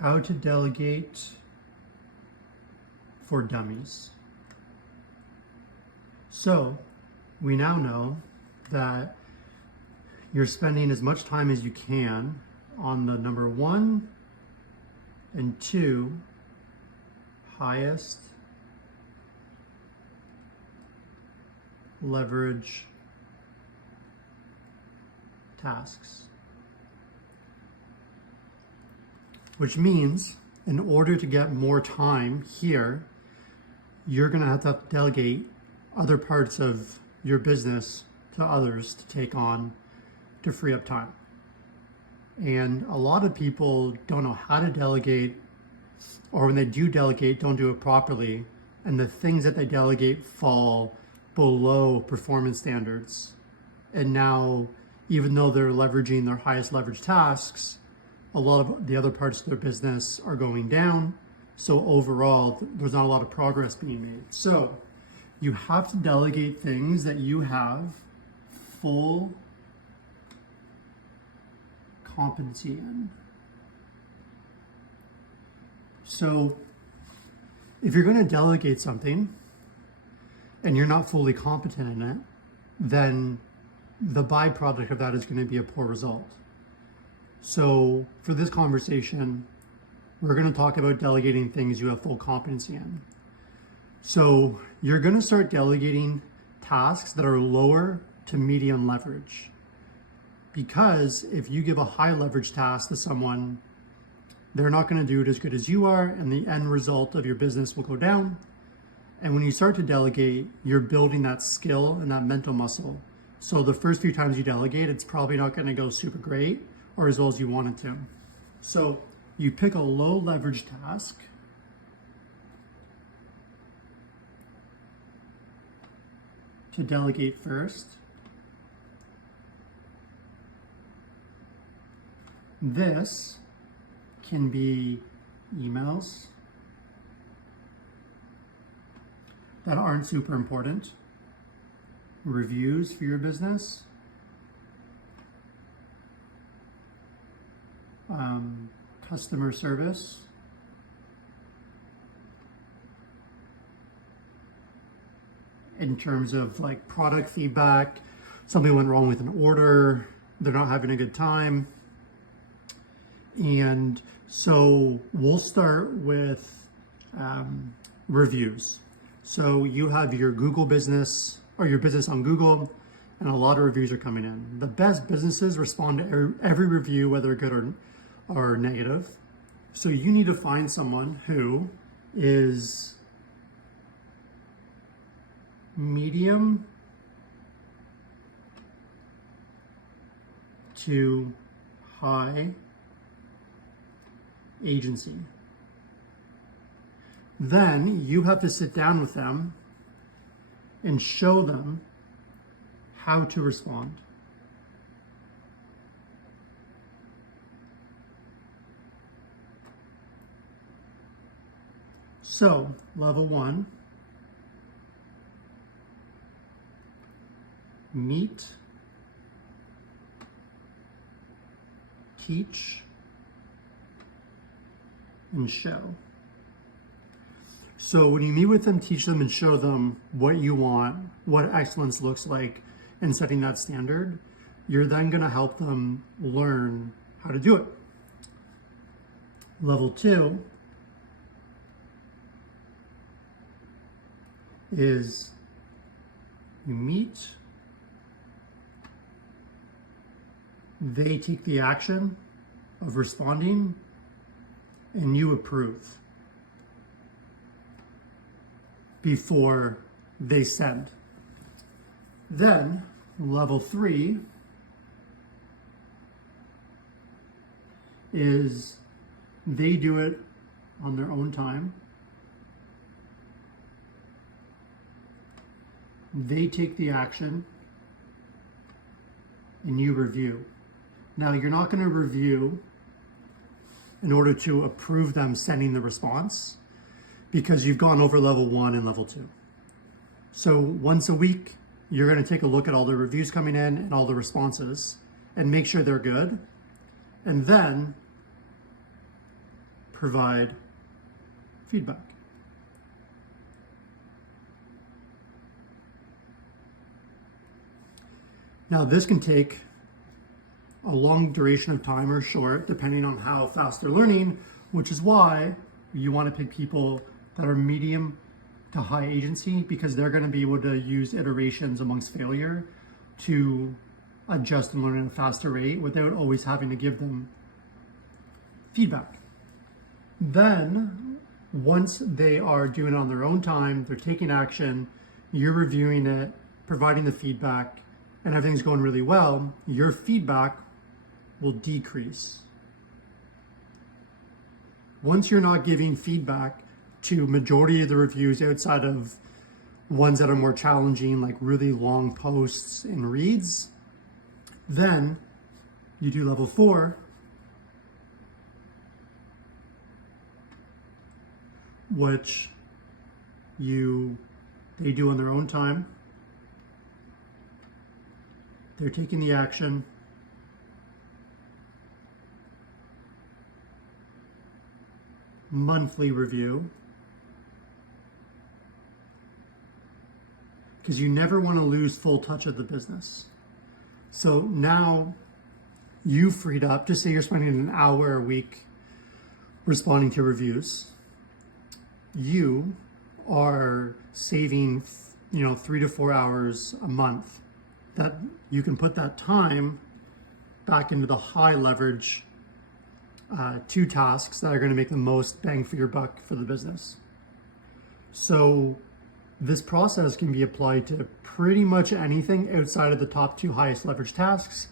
How to Delegate for Dummies. So we now know that you're spending as much time as you can on the number 1 and 2 highest leverage tasks. Which means in order to get more time here, you're going to have to delegate other parts of your business to others to take on to free up time. And a lot of people don't know how to delegate, or when they do delegate, don't do it properly. And the things that they delegate fall below performance standards. And now, even though they're leveraging their highest leverage tasks, a lot of the other parts of their business are going down. So overall, there's not a lot of progress being made. So you have to delegate things that you have full competency in. So if you're going to delegate something and you're not fully competent in it, then the byproduct of that is going to be a poor result. So for this conversation, we're going to talk about delegating things you have full competency in. So you're going to start delegating tasks that are lower to medium leverage. Because if you give a high leverage task to someone, they're not going to do it as good as you are, and the end result of your business will go down. And when you start to delegate, you're building that skill and that mental muscle. So the first few times you delegate, it's probably not going to go super great or as well as you want it to. So you pick a low leverage task to delegate first. This can be emails that aren't super important, reviews for your business, customer service, in terms of like product feedback, something went wrong with an order, they're not having a good time. And so we'll start with reviews. So you have your Google business or your business on Google, and a lot of reviews are coming in. The best businesses respond to every review, whether good or negative. So you need to find someone who is medium to high agency. Then you have to sit down with them and show them how to respond. So, level 1, meet, teach, and show. So when you meet with them, teach them and show them what you want, what excellence looks like, and setting that standard, you're then going to help them learn how to do it. Level 2 is you meet, they take the action of responding, and you approve before they send. Then level 3 is they do it on their own time. They take the action and you review. Now you're not going to review in order to approve them sending the response because you've gone over level 1 and level 2. So once a week, you're going to take a look at all the reviews coming in and all the responses and make sure they're good. And then provide feedback. Now, this can take a long duration of time or short, depending on how fast they're learning, which is why you want to pick people that are medium to high agency, because they're going to be able to use iterations amongst failure to adjust and learn at a faster rate without always having to give them feedback. Then, once they are doing it on their own time, they're taking action, you're reviewing it, providing the feedback, and everything's going really well, your feedback will decrease. Once you're not giving feedback to majority of the reviews outside of ones that are more challenging, like really long posts and reads, then you do level 4, which they do on their own time. They're taking the action. Monthly review. Because you never want to lose full touch of the business. So now you freed up, just say you're spending an hour a week responding to reviews. You are saving, 3 to 4 hours a month that you can put that time back into the high leverage 2 tasks that are going to make the most bang for your buck for the business. So this process can be applied to pretty much anything outside of the top 2 highest leverage tasks,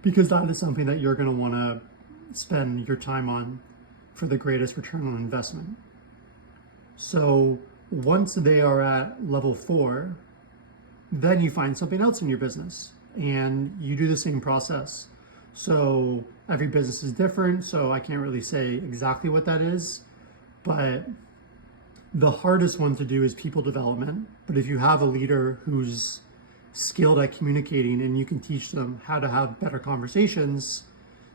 because that is something that you're going to want to spend your time on for the greatest return on investment. So once they are at level 4, then you find something else in your business and you do the same process. So every business is different, so I can't really say exactly what that is, but the hardest one to do is people development. But if you have a leader who's skilled at communicating and you can teach them how to have better conversations,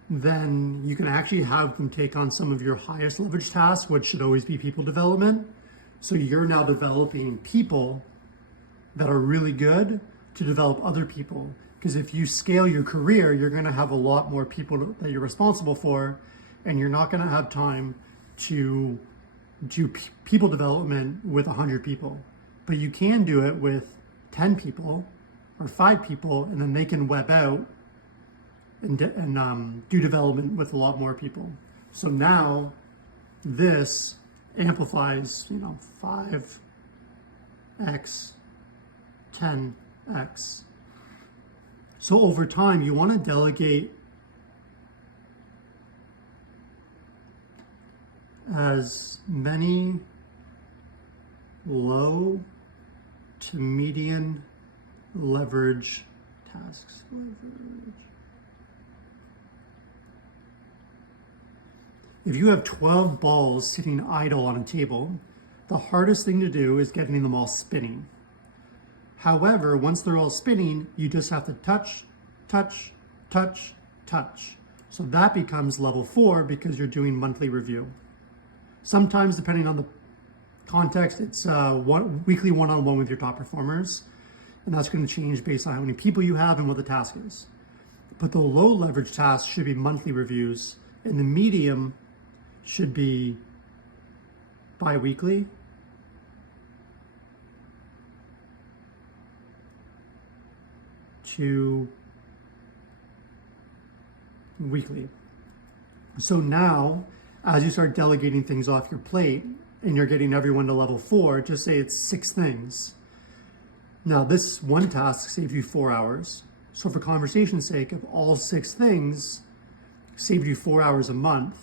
then you can actually have them take on some of your highest leverage tasks, which should always be people development. So you're now developing people that are really good to develop other people. Because if you scale your career, you're going to have a lot more people that you're responsible for, and you're not going to have time to do people development with 100 people. But you can do it with 10 people or 5 people, and then they can web out and do development with a lot more people. So now this amplifies, 5x, 10x. So over time, you want to delegate as many low to median leverage tasks. If you have 12 balls sitting idle on a table, the hardest thing to do is getting them all spinning. However, once they're all spinning, you just have to touch, touch, touch, touch. So that becomes level 4 because you're doing monthly review. Sometimes, depending on the context, it's weekly one-on-one with your top performers. And that's going to change based on how many people you have and what the task is. But the low leverage tasks should be monthly reviews, and the medium should be bi-weekly. To weekly. So now, as you start delegating things off your plate and you're getting everyone to level 4, just say it's 6 things. Now this one task saved you 4 hours. So for conversation's sake, if all 6 things saved you 4 hours a month,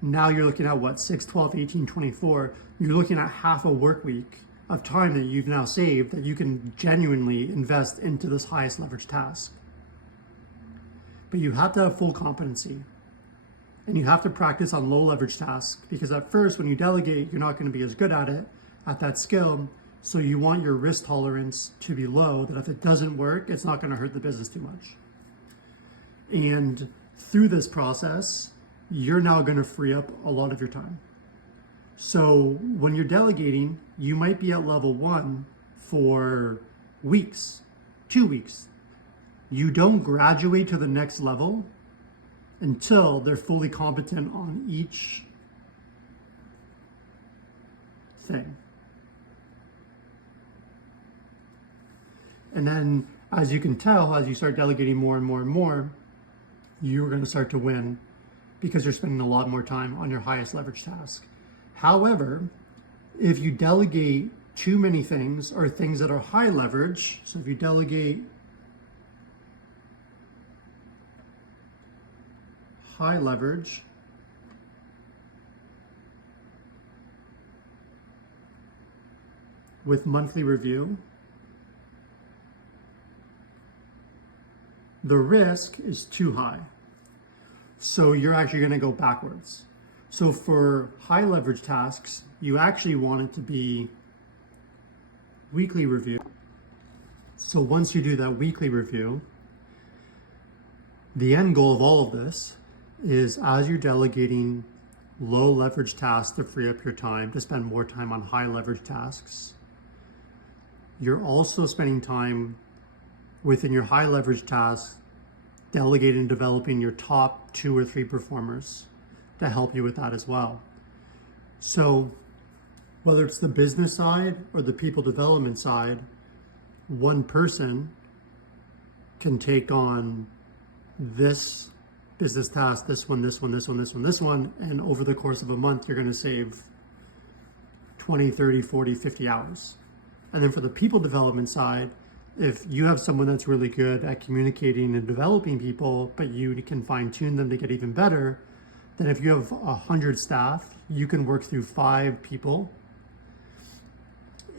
now you're looking at what, 6, 12, 18, 24. You're looking at half a work week of time that you've now saved that you can genuinely invest into this highest leverage task. But you have to have full competency, and you have to practice on low leverage tasks, because at first when you delegate, you're not going to be as good at it, at that skill. So you want your risk tolerance to be low, that if it doesn't work, it's not going to hurt the business too much. And through this process, you're now going to free up a lot of your time. So when you're delegating, you might be at level 1 for weeks, 2 weeks. You don't graduate to the next level until they're fully competent on each thing. And then, as you can tell, as you start delegating more and more and more, you're going to start to win because you're spending a lot more time on your highest leverage task. However, if you delegate too many things or things that are high leverage, so if you delegate high leverage with monthly review, the risk is too high. So you're actually going to go backwards. So for high leverage tasks, you actually want it to be weekly review. So once you do that weekly review, the end goal of all of this is, as you're delegating low leverage tasks to free up your time to spend more time on high leverage tasks, you're also spending time within your high leverage tasks delegating and developing your top 2 or 3 performers to help you with that as well. So whether it's the business side or the people development side, one person can take on this business task, this one, this one, this one, this one, this one, and over the course of a month, you're going to save 20, 30, 40, 50 hours. And then for the people development side, if you have someone that's really good at communicating and developing people, but you can fine tune them to get even better, then if you have 100 staff, you can work through 5 people,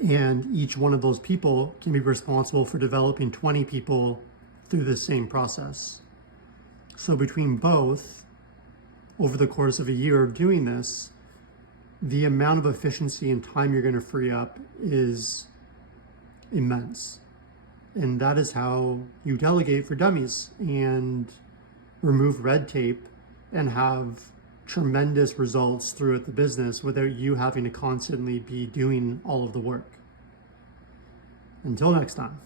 and each one of those people can be responsible for developing 20 people through the same process. So between both, over the course of a year of doing this, the amount of efficiency and time you're going to free up is immense. And that is how you delegate for dummies and remove red tape and have tremendous results throughout the business without you having to constantly be doing all of the work. Until next time.